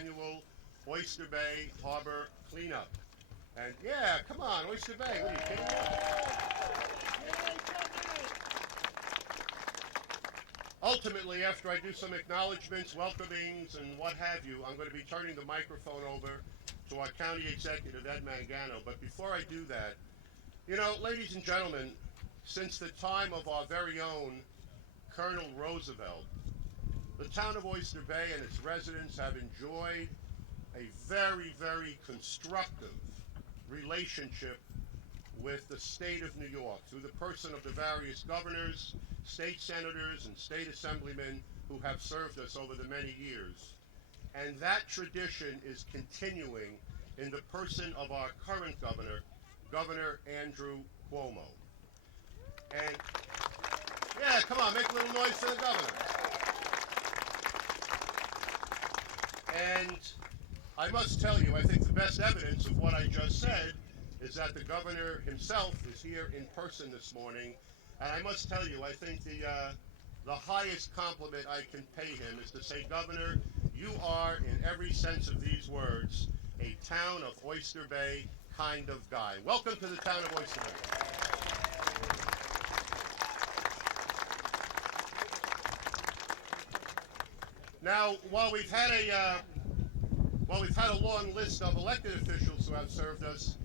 annual Oyster Bay Harbor Cleanup. And yeah, come on, Oyster Bay, what are you kidding me? Ultimately, after I do some acknowledgments, welcomings, and what have you, I'm going to be turning the microphone over to our county executive, Ed Mangano. But before I do that, you know, ladies and gentlemen, since the time of our very own Colonel Roosevelt, the town of Oyster Bay and its residents have enjoyed a very, very constructive relationship with the state of New York through the person of the various governors, state senators, and state assemblymen who have served us over the many years. And that tradition is continuing in the person of our current governor, Governor Andrew Cuomo. And yeah, come on, make a little noise for the governor. And I must tell you, I think the best evidence of what I just said is that the governor himself is here in person this morning. And I must tell you, I think the highest compliment I can pay him is to say, Governor, you are, in every sense of these words, a town of Oyster Bay kind of guy. Welcome to the town of Oyster Bay. Now, while we've had a long list of elected officials who have served us,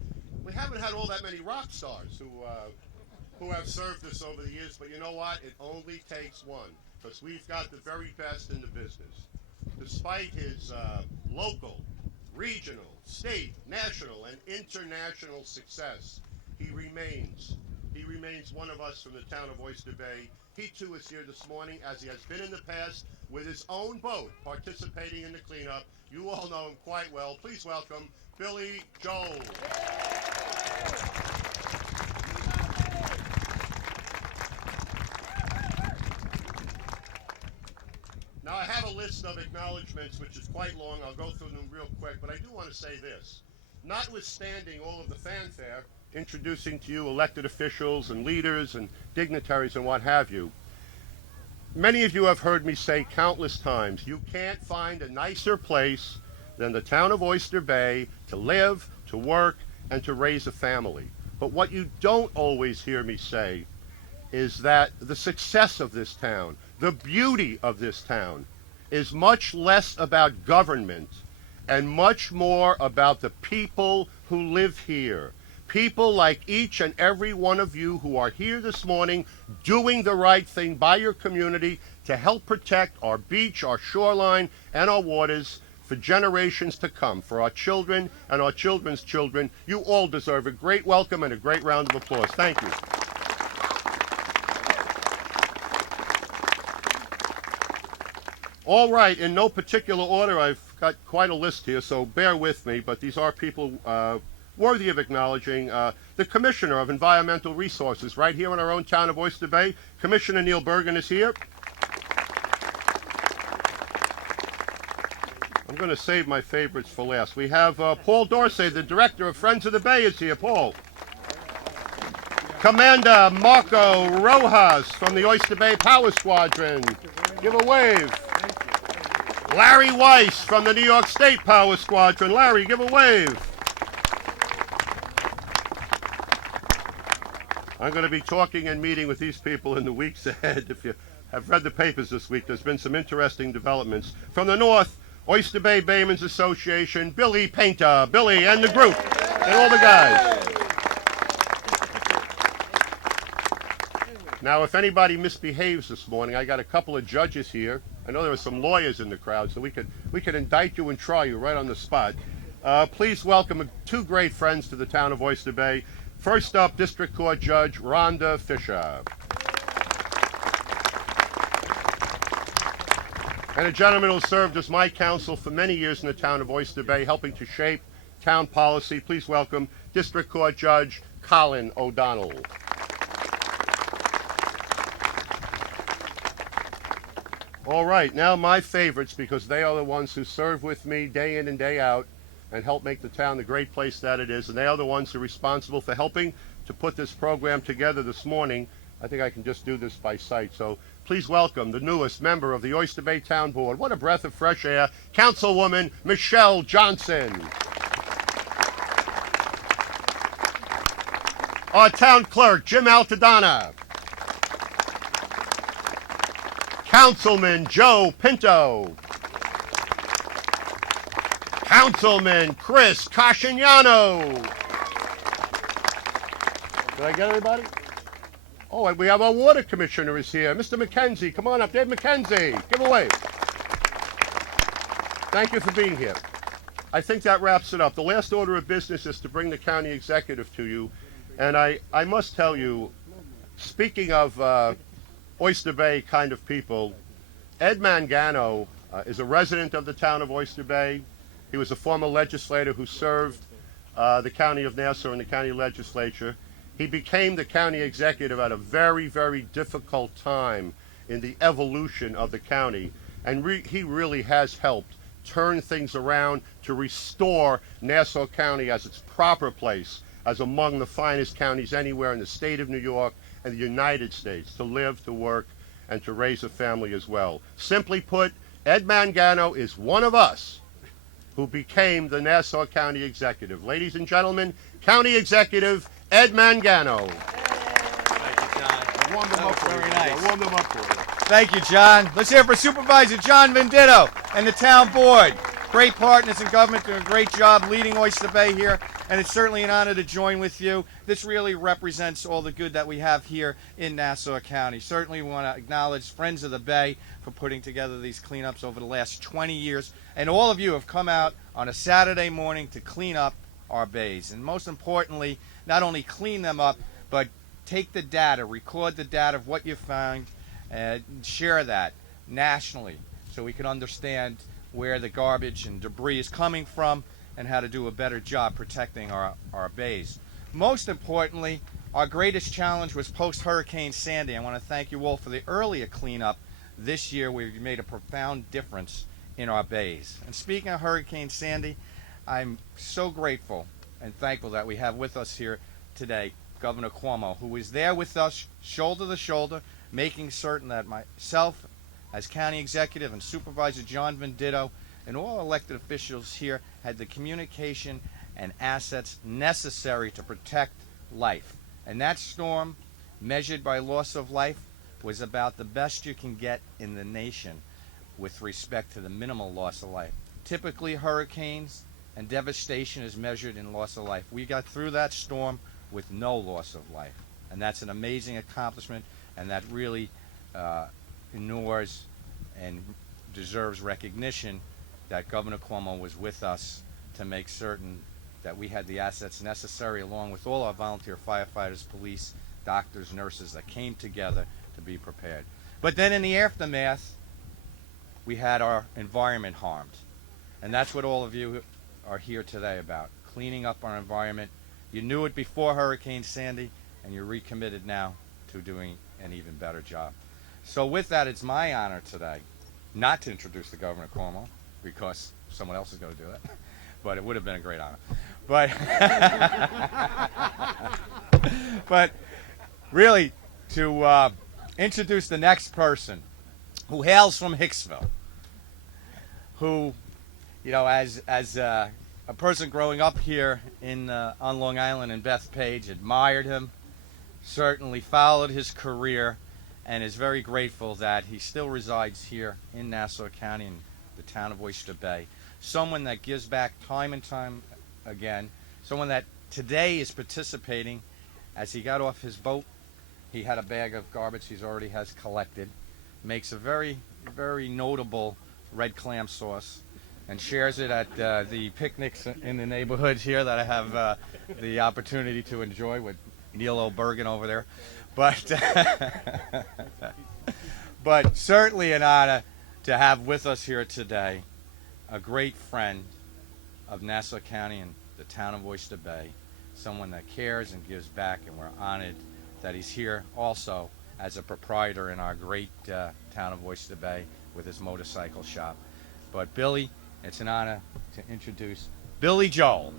we haven't had all that many rock stars who have served us over the years. But you know what? It only takes one, because we've got the very best in the business. Despite his local, regional, state, national, and international success, he remains one of us from the town of Oyster Bay. He too is here this morning, as he has been in the past, with his own boat, participating in the cleanup. You all know him quite well. Please welcome Billy Joel. Now, I have a list of acknowledgments, which is quite long. I'll go through them real quick, but I do want to say this. Notwithstanding all of the fanfare, introducing to you elected officials and leaders and dignitaries and what have you, many of you have heard me say countless times, you can't find a nicer place than the town of Oyster Bay to live, to work, and to raise a family. But what you don't always hear me say is that the success of this town, the beauty of this town, is much less about government and much more about the people who live here. People like each and every one of you who are here this morning doing the right thing by your community to help protect our beach, our shoreline, and our waters for generations to come, for our children and our children's children. You all deserve a great welcome and a great round of applause. Thank you. All right, in no particular order, I've got quite a list here, so bear with me, but these are people worthy of acknowledging. The Commissioner of Environmental Resources, right here in our own town of Oyster Bay, Commissioner Neil Bergen is here. I'm going to save my favorites for last. We have Paul Dorsey, the Director of Friends of the Bay, is here. Paul. Commander Marco Rojas from the Oyster Bay Power Squadron. Give a wave. Larry Weiss from the New York State Power Squadron. Larry, give a wave. I'm going to be talking and meeting with these people in the weeks ahead. If you have read the papers this week, there's been some interesting developments. From the north, Oyster Bay Baymen's Association, Billy Painter, Billy and the group, and all the guys. Now, if anybody misbehaves this morning, I got a couple of judges here. I know there are some lawyers in the crowd, so we could indict you and try you right on the spot. Please welcome two great friends to the town of Oyster Bay. First up, District Court Judge Rhonda Fisher. And a gentleman who served as my counsel for many years in the town of Oyster Bay, helping to shape town policy. Please welcome District Court Judge Colin O'Donnell. All right, now my favorites, because they are the ones who serve with me day in and day out and help make the town the great place that it is, and they are the ones who are responsible for helping to put this program together this morning. I think I can just do this by sight. So please welcome the newest member of the Oyster Bay Town Board. What a breath of fresh air, Councilwoman Michelle Johnson. Our town clerk, Jim Altadonna. Councilman Joe Pinto. Councilman Chris Cascignano. Did I get everybody? Oh, and we have our water commissioner is here. Mr. McKenzie, come on up. Dave McKenzie, give away. Thank you for being here. I think that wraps it up. The last order of business is to bring the county executive to you. And I must tell you, speaking of Oyster Bay kind of people, Ed Mangano is a resident of the town of Oyster Bay. He was a former legislator who served the county of Nassau in the county legislature. He became the county executive at a very, very difficult time in the evolution of the county. And he really has helped turn things around to restore Nassau County as its proper place, as among the finest counties anywhere in the state of New York and the United States, to live, to work, and to raise a family as well. Simply put, Ed Mangano is one of us who became the Nassau County Executive. Ladies and gentlemen, County Executive Ed Mangano. Thank you, John. I warmed them up for you. Very nice. I warmed them up for you. Thank you, John. Let's hear it for Supervisor John Venditto and the town board. Great partners in government, doing a great job leading Oyster Bay here, and it's certainly an honor to join with you. This really represents all the good that we have here in Nassau County. Certainly we want to acknowledge Friends of the Bay for putting together these cleanups over the last 20 years, and all of you have come out on a Saturday morning to clean up our bays, and most importantly, not only clean them up, but take the data, record the data of what you found, and share that nationally so we can understand where the garbage and debris is coming from and how to do a better job protecting our bays. Most importantly, our greatest challenge was post-Hurricane Sandy. I want to thank you all for the earlier cleanup this year where you made a profound difference in our bays. And speaking of Hurricane Sandy, I'm so grateful and thankful that we have with us here today Governor Cuomo, who was there with us shoulder to shoulder, making certain that myself as county executive and Supervisor John Venditto and all elected officials here had the communication and assets necessary to protect life. And that storm, measured by loss of life, was about the best you can get in the nation with respect to the minimal loss of life. Typically, hurricanes and devastation is measured in loss of life. We got through that storm with no loss of life. And that's an amazing accomplishment, and that really inures and deserves recognition that Governor Cuomo was with us to make certain that we had the assets necessary, along with all our volunteer firefighters, police, doctors, nurses that came together to be prepared. But then in the aftermath, we had our environment harmed. And that's what all of you are here today about, cleaning up our environment. You knew it before Hurricane Sandy, and you're recommitted now to doing an even better job. So with that, it's my honor today not to introduce the Governor Cuomo, because someone else is going to do it, but it would have been a great honor. But really, to introduce the next person who hails from Hicksville, who, you know, as a person growing up here on Long Island in Bethpage, admired him, certainly followed his career, and is very grateful that he still resides here in Nassau County in the town of Oyster Bay. Someone that gives back time and time again. Someone that today is participating. As he got off his boat, he had a bag of garbage he already has collected. Makes a very, very notable red clam sauce and shares it at the picnics in the neighborhood here that I have the opportunity to enjoy with Neil O'Bergen over there. But certainly an honor to have with us here today a great friend of Nassau County and the town of Oyster Bay, someone that cares and gives back, and we're honored that he's here also as a proprietor in our great town of Oyster Bay with his motorcycle shop. But Billy, it's an honor to introduce Billy Joel.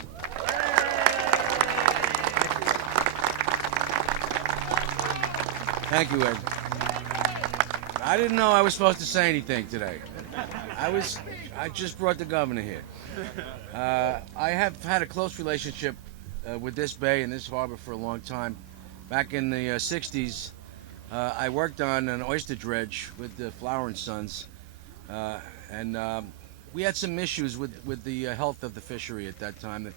Thank you, Ed. I didn't know I was supposed to say anything today. I just brought the governor here. I have had a close relationship with this bay and this harbor for a long time. Back in the 60s, I worked on an oyster dredge with the Flower and Sons, and we had some issues with the health of the fishery at that time. I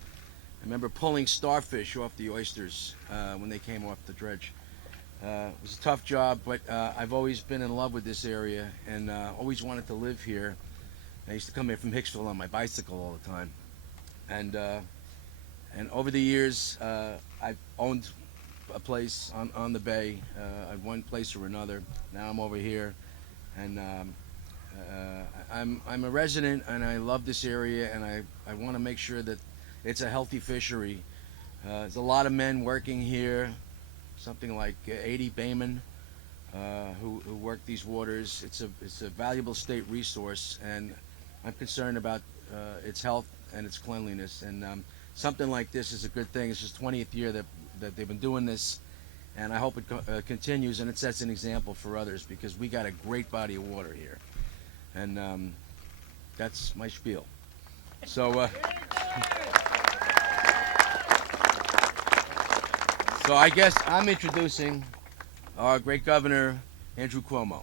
remember pulling starfish off the oysters when they came off the dredge. It was a tough job, but I've always been in love with this area and always wanted to live here. I used to come here from Hicksville on my bicycle all the time, and over the years I've owned a place on the bay, at one place or another. Now I'm over here, and I'm a resident, and I love this area, and I want to make sure that it's a healthy fishery. There's a lot of men working here, something like 80 baymen who work these waters. It's a valuable state resource, and I'm concerned about its health and its cleanliness. And something like this is a good thing. It's just 20th year that they've been doing this, and I hope it continues and it sets an example for others, because we got a great body of water here. And that's my spiel. So so I guess I'm introducing our great governor, Andrew Cuomo.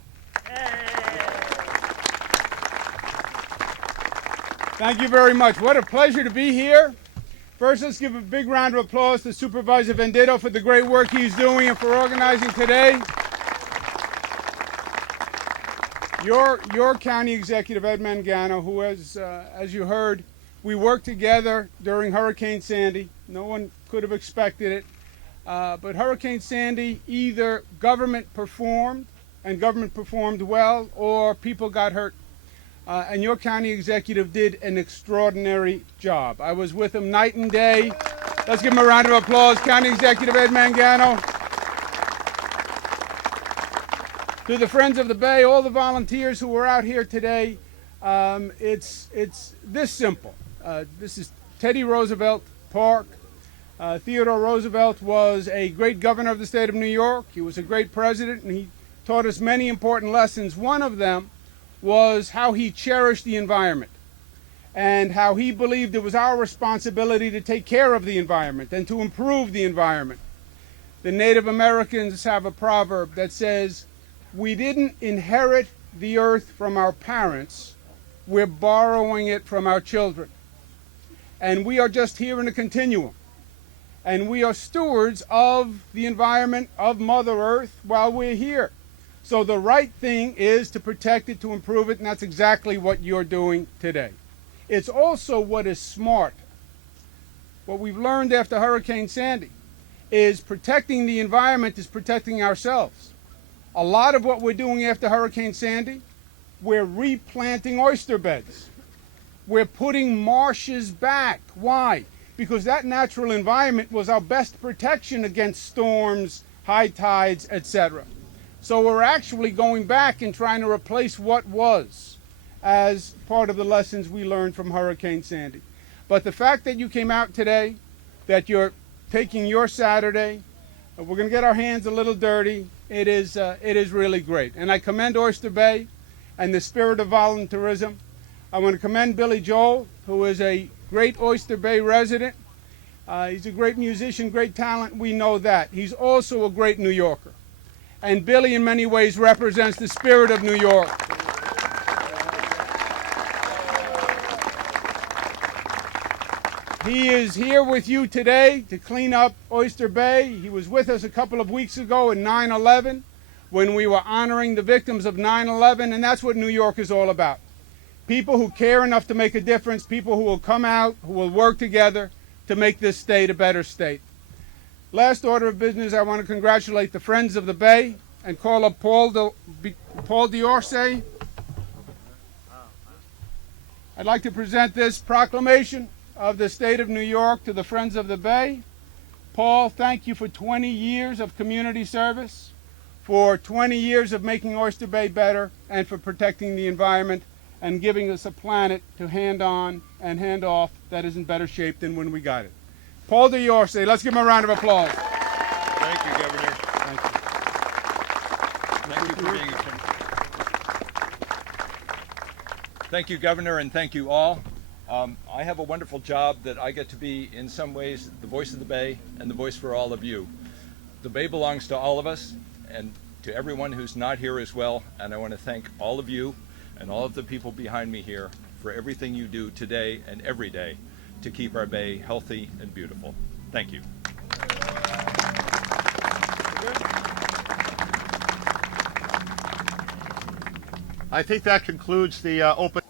Thank you very much. What a pleasure to be here. First, let's give a big round of applause to Supervisor Venditto for the great work he's doing and for organizing today. Your county executive, Ed Mangano, who has, as you heard, we worked together during Hurricane Sandy. No one could have expected it. But Hurricane Sandy, either government performed, and government performed well, or people got hurt. And your county executive did an extraordinary job. I was with him night and day. Let's give him a round of applause. County Executive Ed Mangano. To the Friends of the Bay, all the volunteers who were out here today, it's this simple. This is Teddy Roosevelt Park. Theodore Roosevelt was a great governor of the state of New York. He was a great president, and he taught us many important lessons. One of them was how he cherished the environment and how he believed it was our responsibility to take care of the environment and to improve the environment. The Native Americans have a proverb that says, "We didn't inherit the earth from our parents, we're borrowing it from our children." And we are just here in a continuum. And we are stewards of the environment, of Mother Earth, while we're here. So the right thing is to protect it, to improve it, and that's exactly what you're doing today. It's also what is smart. What we've learned after Hurricane Sandy is protecting the environment is protecting ourselves. A lot of what we're doing after Hurricane Sandy, we're replanting oyster beds. We're putting marshes back. Why? Because that natural environment was our best protection against storms, high tides, etc. So we're actually going back and trying to replace what was as part of the lessons we learned from Hurricane Sandy. But the fact that you came out today, that you're taking your Saturday, we're going to get our hands a little dirty. It is really great. And I commend Oyster Bay and the spirit of volunteerism. I want to commend Billy Joel, who is a great Oyster Bay resident. He's a great musician, great talent. We know that. He's also a great New Yorker. And Billy, in many ways, represents the spirit of New York. He is here with you today to clean up Oyster Bay. He was with us a couple of weeks ago in 9/11 when we were honoring the victims of 9/11, and that's what New York is all about. People who care enough to make a difference, people who will come out, who will work together to make this state a better state. Last order of business, I want to congratulate the Friends of the Bay and call up Paul D'Orsay. I'd like to present this proclamation of the state of New York to the Friends of the Bay. Paul, thank you for 20 years of community service, for 20 years of making Oyster Bay better, and for protecting the environment and giving us a planet to hand on and hand off that is in better shape than when we got it. Paul D'Orsay, let's give him a round of applause. Thank you, Governor. Thank you. Thank you for being here. Thank you, Governor, and thank you all. I have a wonderful job that I get to be, in some ways, the voice of the Bay and the voice for all of you. The Bay belongs to all of us and to everyone who's not here as well, and I want to thank all of you and all of the people behind me here for everything you do today and every day to keep our Bay healthy and beautiful. Thank you. I think that concludes the open